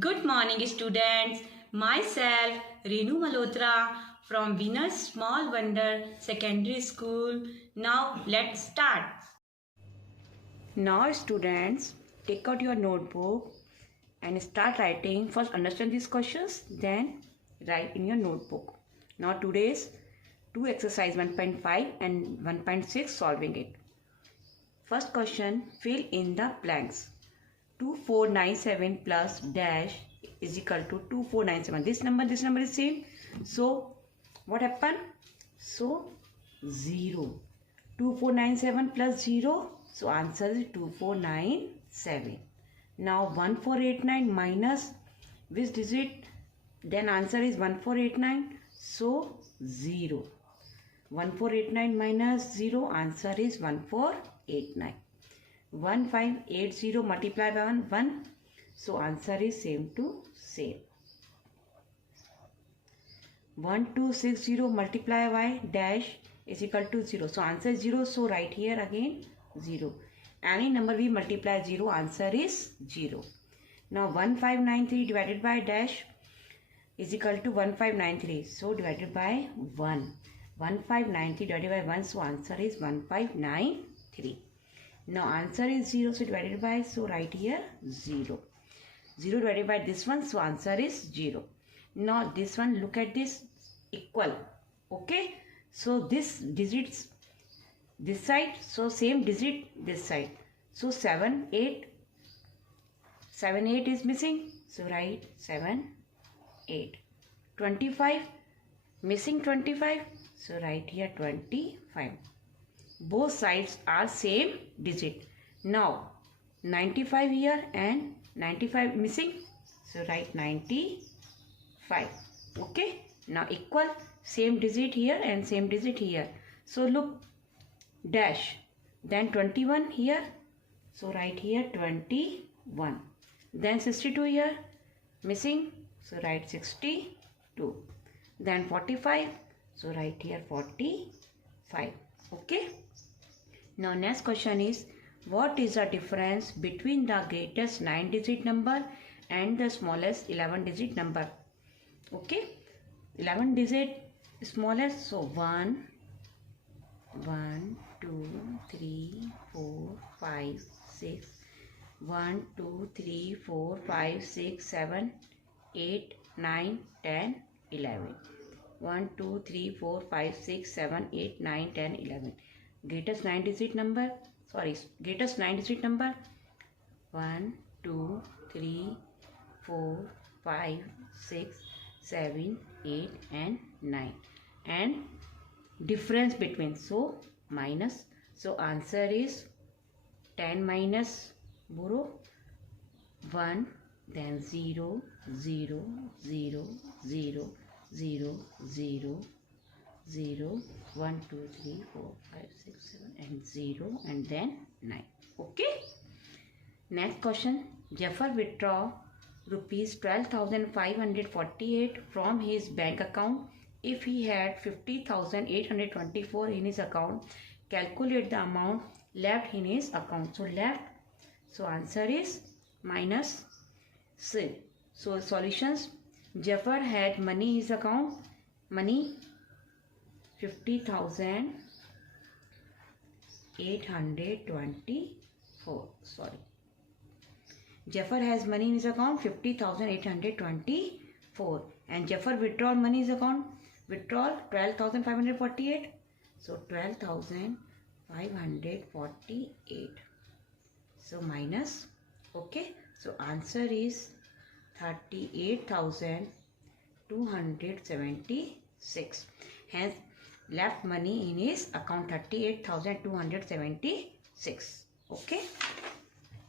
Good morning, students. Myself, Renu Malhotra from Venus Small Wonder Secondary School. Now, let's start. Now, students, take out your notebook and start writing. First, understand these questions, then write in your notebook. Now, today's two exercise 1.5 and 1.6 solving it. First question, fill in the blanks. 2497 plus dash is equal to 2497. This number is same. So what happened? So 0. 2497 plus 0. So answer is 2497. Now 1489 minus which digit? Then answer is 1489. So 0. 1489 minus 0, answer is 1489. 1580 multiplied by 1. So answer is same to same. 1260 multiplied by dash is equal to 0. So answer is 0. So write here again 0. Any number we multiply 0, answer is 0. Now 1593 divided by dash is equal to 1593. So divided by 1. 1593 divided by 1. So answer is 1593. Now answer is 0, so divided by, so write here 0. 0 divided by this one, so answer is 0. Now this one, look at this, equal. Okay, so this digits this side, so same digit this side. So 7, 8 is missing, so write 7, 8. 25, missing 25, so write here 25. Both sides are same digit. Now 95 here and 95 missing, so write 95. Okay, now equal, same digit here and same digit here. So look, dash, then 21 here, so write here 21. Then 62 here, missing, so write 62. Then 45, so write here 45. Okay. Now next question is, what is the difference between the greatest 9-digit number and the smallest 11-digit number? Okay, 11-digit smallest, so 1, 2, 3, 4, 5, 6, 1, 2, 3, 4, 5, 6, 7, 8, 9, 10, 11. 1, 2, 3, 4, 5, 6, 7, 8, 9, 10, 11. Greatest 9-digit number, greatest 9-digit number 1, 2, 3, 4, 5, 6, 7, 8 and 9. And difference between, so minus, so answer is 10 minus 0, 1, then 0, 0, 0, 0, 0, 0, 0, 1, 2, 3, 4, 5, 6, 7 and 0 and then 9. Okay. Next question. Jafar withdraw rupees 12,548 from his bank account. If he had 50,824 in his account, calculate the amount left in his account. So left, so answer is minus C. So solutions. Jafar had money in his account, money 50,824. Sorry. Jafar has money in his account 50,824 and Jafar withdraw money in his account, withdrawal 12,548. So 12,548. So minus. Okay. So answer is 38,276. Hence left money in his account 38,276. Okay.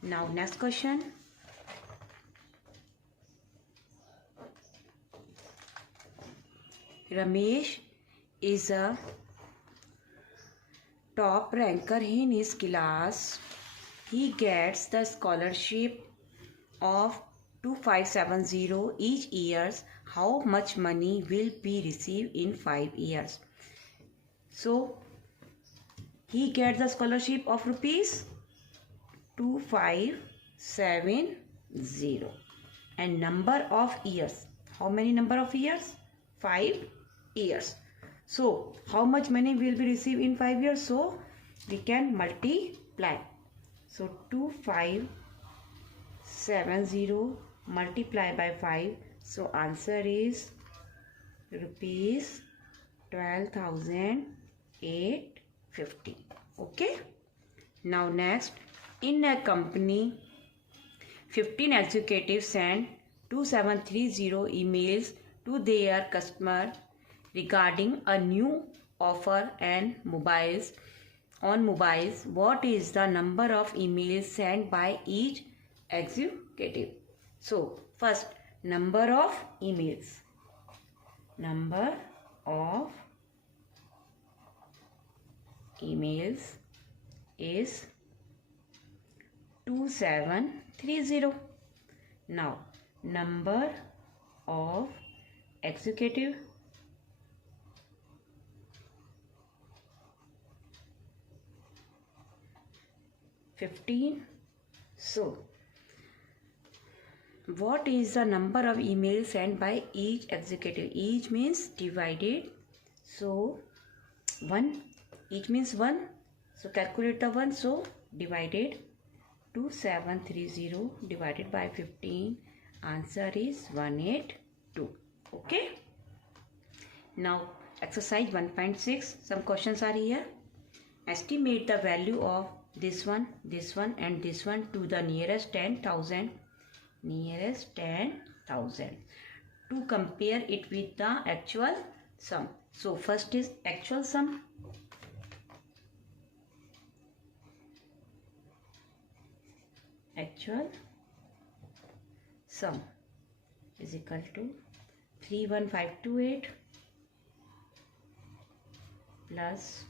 Now next question. Ramesh is a top ranker in his class. He gets the scholarship of 2570 each year. How much money will be received in 5 years? So he gets the scholarship of rupees 2570. and number of years. How many number of years? 5 years. So how much money will be received in 5 years? So we can multiply. So 2570 multiply by 5. So answer is rupees 12,850. Okay. Now next, in a company, 15 executives send 2730 emails to their customer regarding a new offer and mobiles. What is the number of emails sent by each executive? So first, number of emails. Number of emails is 2730. Now number of executive, $15. So what is the number of emails sent by each executive? Each means divided. So 1, each means 1. So calculate the 1. So divided 2730 divided by 15. Answer is 182. Okay. Now exercise 1.6. Some questions are here. Estimate the value of this one and this one to the nearest 10,000. Nearest 10,000 to compare it with the actual sum. So first is actual sum. Actual sum is equal to 31528 plus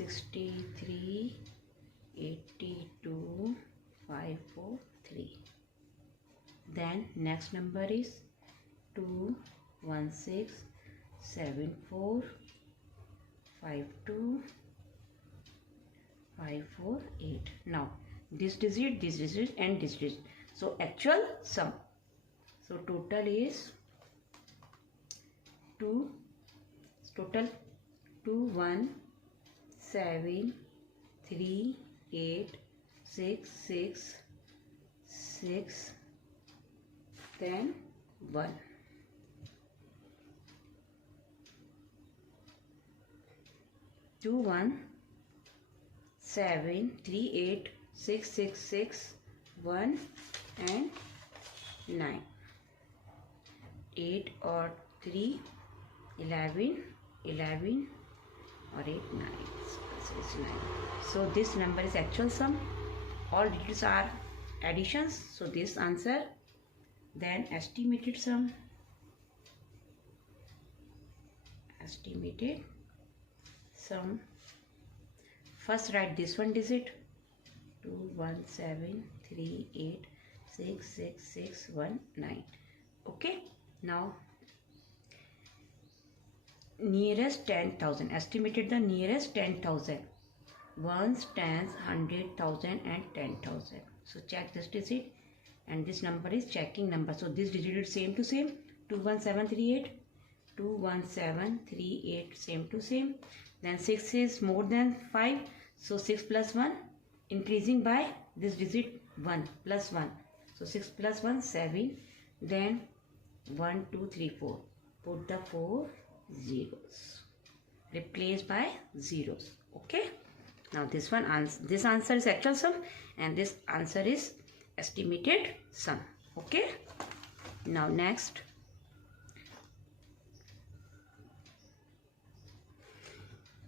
63,82,543. Then next number is 2167452,548. Now this digit and this digit. So actual sum. So total is 2173866 then 1. 2173866 1 and 9. 8 or 3 11 or 8 9. So it's 9. So this number is actual sum. All digits are additions. So this answer. Then estimated sum. Estimated sum. First write this one digit. 217386619. Okay. Now nearest 10,000. Estimated the nearest 10,000. Ones, tens, 100,000 and 10,000. So check this digit. And this number is checking number. So this digit is same to same. 21738 same to same. Then 6 is more than 5. So 6 plus 1 increasing by this digit 1 plus 1. So 6 plus 1 7. Then 1 2 3 4. Put the 4 zeros. Replace by zeros. Okay. Now this answer is actual sum and this answer is estimated sum. Okay. Now next,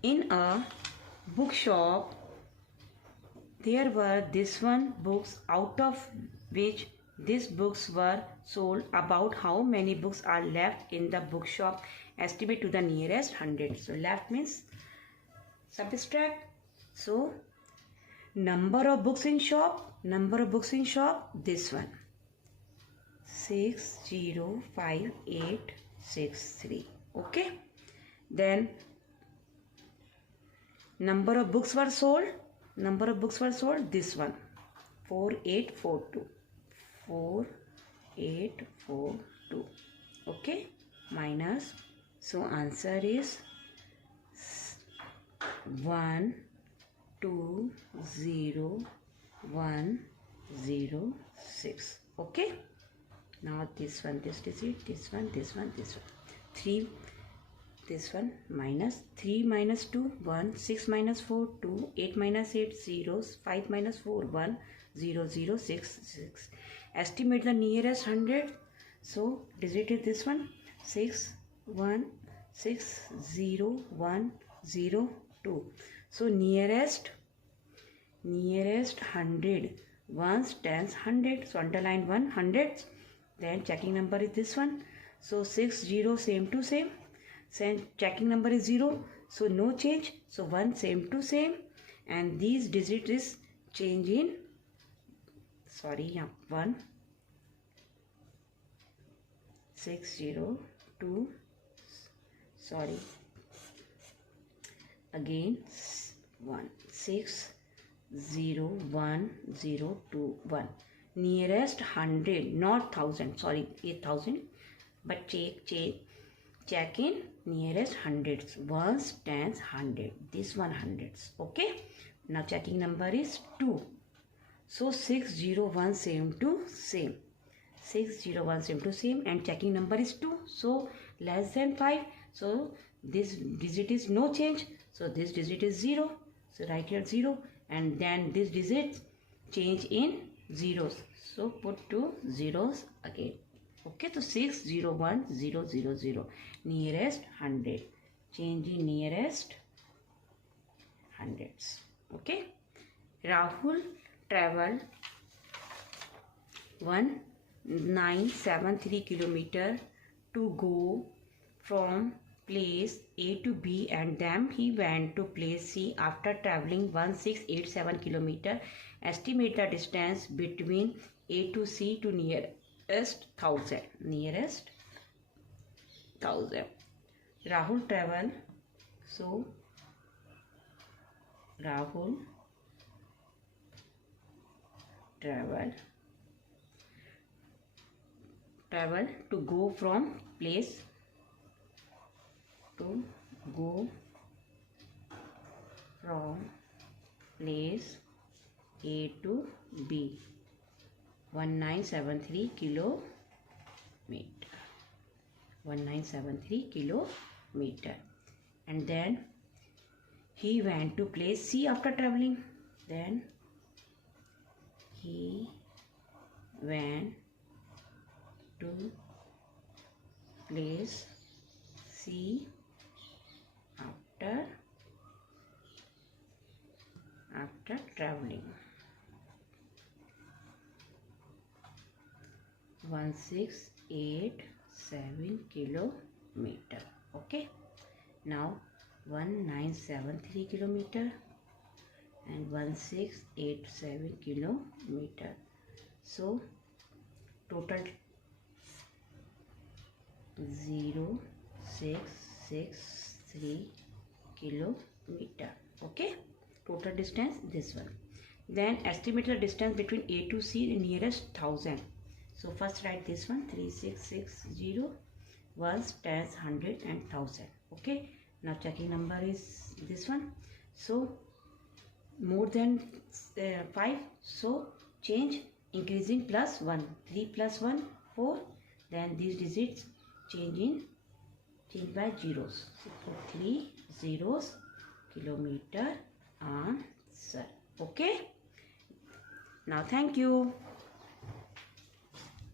in a bookshop there were this one books, out of which these books were sold. About how many books are left in the bookshop? Estimate to the nearest 100. So left means subtract. So number of books in shop, this one 605863. Okay. Then number of books were sold, this one 4842. 2. Okay, minus. So answer is 120,106. Okay, now this one, this digit, this one, this one, this one. 3, this one, minus 3 minus 2, 1, 6 minus 4, 2, 8 minus 8, 0s, 5 minus 4, 1, 0, 0, 6, 6. Estimate the nearest 100. So digit is this one, 6, 1, 6, 0, 1, 0, 2. So nearest 100. Ones, tens, 100. So underline 1, hundreds. Then checking number is this one. So 6, 0, same to same. Then checking number is 0. So no change. So 1, same to same. And these digits is change in, sorry, 1, 6, 0, 2, sorry, again 1, 6, 0, 1, 0, 2, 1. Nearest 100, not 1000, sorry, 8000, but check in nearest hundreds, ones, tens, 100, this one hundreds. Okay, now checking number is 2. So 6, 0, 1, same to same. 6, 0, 1, same to same, and checking number is 2. So less than 5. So this digit is no change. So this digit is 0. So write here 0, and then this digit change in zeros. So put 2 zeros again. Okay, so 6, 0, 1, 0, 0, 0. Nearest 100. Change in nearest hundreds. Okay. Rahul traveled 1973 kilometer to go from place A to B, and then he went to place C after traveling 1687 kilometer. Estimate the distance between A to C to nearest 1000. Nearest 1000. Rahul travel. So Rahul travel to go from place A to B, 1973 kilometer. 1973 kilometer. And then he went to place C after traveling. Then he went to place C after traveling 1687 kilometer. Okay, now 1973 kilometer and 1687 kilometer. So total 0663 kilometer. Okay, total distance this one. Then estimate the distance between A to C nearest 1000. So first write this one, 3660, ones, tens, 100 and 1000. Okay, now checking number is this one. So more than 5, so change increasing plus 1, 3 plus 1, 4. Then these digits change by zeros. So put 3 zeros, kilometer answer. Okay, now thank you.